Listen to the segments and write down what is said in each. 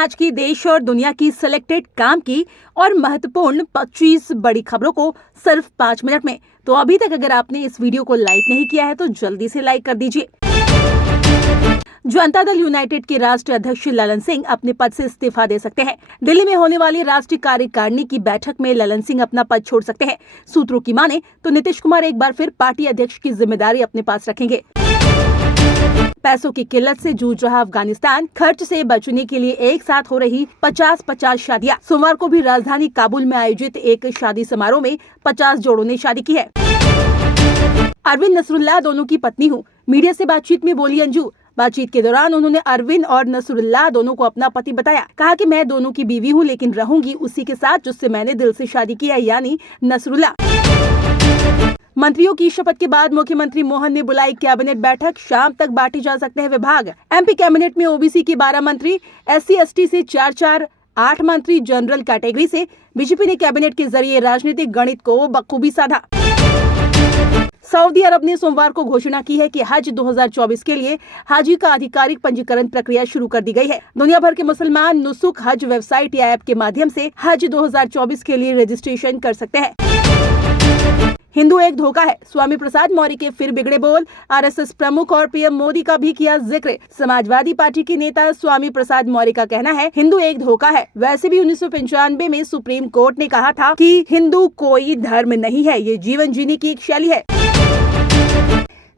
आज की देश और दुनिया की सिलेक्टेड काम की और महत्वपूर्ण 25 बड़ी खबरों को सिर्फ 5 मिनट में। तो अभी तक अगर आपने इस वीडियो को लाइक नहीं किया है तो जल्दी से लाइक कर दीजिए। जनता दल यूनाइटेड के राष्ट्रीय अध्यक्ष ललन सिंह अपने पद से इस्तीफा दे सकते हैं। दिल्ली में होने वाली राष्ट्रीय कार्यकारिणी की बैठक में ललन सिंह अपना पद छोड़ सकते हैं। सूत्रों की माने तो नीतीश कुमार एक बार फिर पार्टी अध्यक्ष की जिम्मेदारी अपने पास रखेंगे। पैसों की किल्लत से जूझ रहा अफगानिस्तान, खर्च से बचने के लिए एक साथ हो रही 50-50 शादियां। सोमवार को भी राजधानी काबुल में आयोजित एक शादी समारोह में 50 जोड़ों ने शादी की है। अरविंद नसरुल्लाह दोनों की पत्नी हूँ, मीडिया से बातचीत में बोली अंजू। बातचीत के दौरान उन्होंने अरविंद और नसरुल्लाह दोनों को अपना पति बताया। कहा कि मैं दोनों की बीवी हूँ, लेकिन रहूंगी उसी के साथ जिससे मैंने दिल से शादी की है, यानी नसरुल्लाह। मंत्रियों की शपथ के बाद मुख्यमंत्री मोहन ने बुलाई कैबिनेट बैठक। शाम तक बांटे जा सकते हैं विभाग। एमपी कैबिनेट में ओबीसी की 12 मंत्री, SC/ST से 4 8 मंत्री, जनरल कैटेगरी से। बीजेपी ने कैबिनेट के जरिए राजनीतिक गणित को बखूबी साधा। सऊदी अरब ने सोमवार को घोषणा की है कि हज 2024 के लिए हाजी का आधिकारिक पंजीकरण प्रक्रिया शुरू कर दी गई है। दुनिया भर के मुसलमान नुसुक हज वेबसाइट या ऐप के माध्यम से हज 2024 के लिए रजिस्ट्रेशन कर सकते हैं। हिंदू एक धोखा है, स्वामी प्रसाद मौर्य के फिर बिगड़े बोल। RSS प्रमुख और PM मोदी का भी किया जिक्र। समाजवादी पार्टी के नेता स्वामी प्रसाद मौर्य का कहना है, हिंदू एक धोखा है। वैसे भी 1995 में सुप्रीम कोर्ट ने कहा था कि हिंदू कोई धर्म नहीं है, ये जीवन जीने की एक शैली है।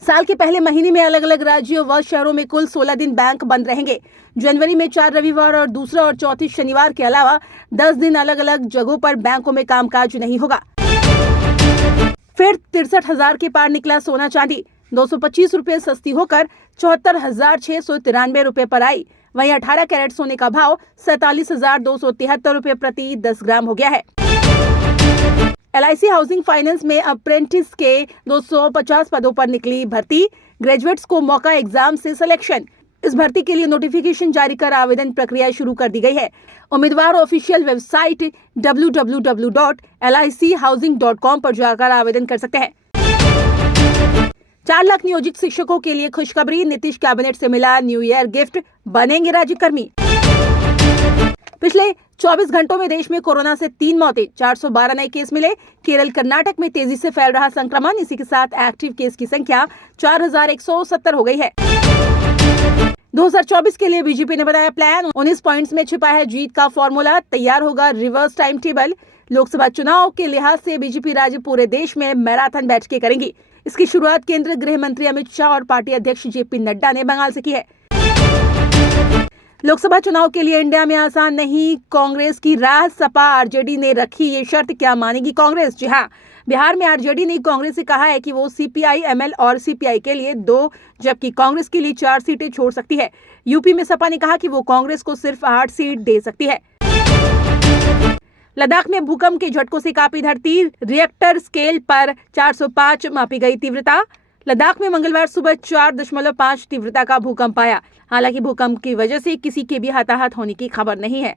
साल के पहले महीने में अलग अलग राज्यों व शहरों में कुल 16 दिन बैंक बंद रहेंगे। जनवरी में 4 रविवार और दूसरा और चौथी शनिवार के अलावा 10 दिन अलग अलग जगहों पर बैंकों में कामकाज नहीं होगा। फिर 63,000 के पार निकला सोना चांदी। 225 रुपए सस्ती होकर 74,693 रुपए पर आई। वहीं 18 कैरेट सोने का भाव 47,273 रुपए प्रति 10 ग्राम हो गया है। LIC हाउसिंग फाइनेंस में अप्रेंटिस के 250 पदों पर निकली भर्ती। ग्रेजुएट्स को मौका एग्जाम से सिलेक्शन। इस भर्ती के लिए नोटिफिकेशन जारी कर आवेदन प्रक्रिया शुरू कर दी गई है। उम्मीदवार ऑफिशियल वेबसाइट www.lichousing.com पर जाकर आवेदन कर सकते हैं। 4 लाख नियोजित शिक्षकों के लिए खुशखबरी। नीतीश कैबिनेट से मिला न्यू ईयर गिफ्ट, बनेंगे राज्यकर्मी। पिछले 24 घंटों में देश में कोरोना से 3 मौतें, 412 नए केस मिले। केरल कर्नाटक में तेजी से फैल रहा संक्रमण। इसी के साथ एक्टिव केस की संख्या 4170 हो गई है। 2024 के लिए बीजेपी ने बनाया प्लान। 19 पॉइंट्स में छिपा है जीत का फॉर्मूला। तैयार होगा रिवर्स टाइम टेबल। लोकसभा चुनाव के लिहाज से बीजेपी राज्य पूरे देश में मैराथन बैठकें करेंगी। इसकी शुरुआत केंद्रीय गृह मंत्री अमित शाह और पार्टी अध्यक्ष JP नड्डा ने बंगाल से की है। लोकसभा चुनाव के लिए इंडिया में आसान नहीं, कांग्रेस की राह। सपा RJD ने रखी ये शर्त, क्या मानेगी कांग्रेस? जी हाँ, बिहार में RJD ने कांग्रेस से कहा है कि वो CPI, ML और CPI के लिए 2 जबकि कांग्रेस के लिए 4 सीटें छोड़ सकती है। यूपी में सपा ने कहा कि वो कांग्रेस को सिर्फ 8 सीट दे सकती है। लद्दाख में भूकंप के झटकों से कांपी धरती। रिएक्टर स्केल पर 405 मापी गई तीव्रता। लद्दाख में मंगलवार सुबह 4.5 तीव्रता का भूकंप आया। हालांकि भूकंप की वजह से किसी के भी हताहत होने की खबर नहीं है।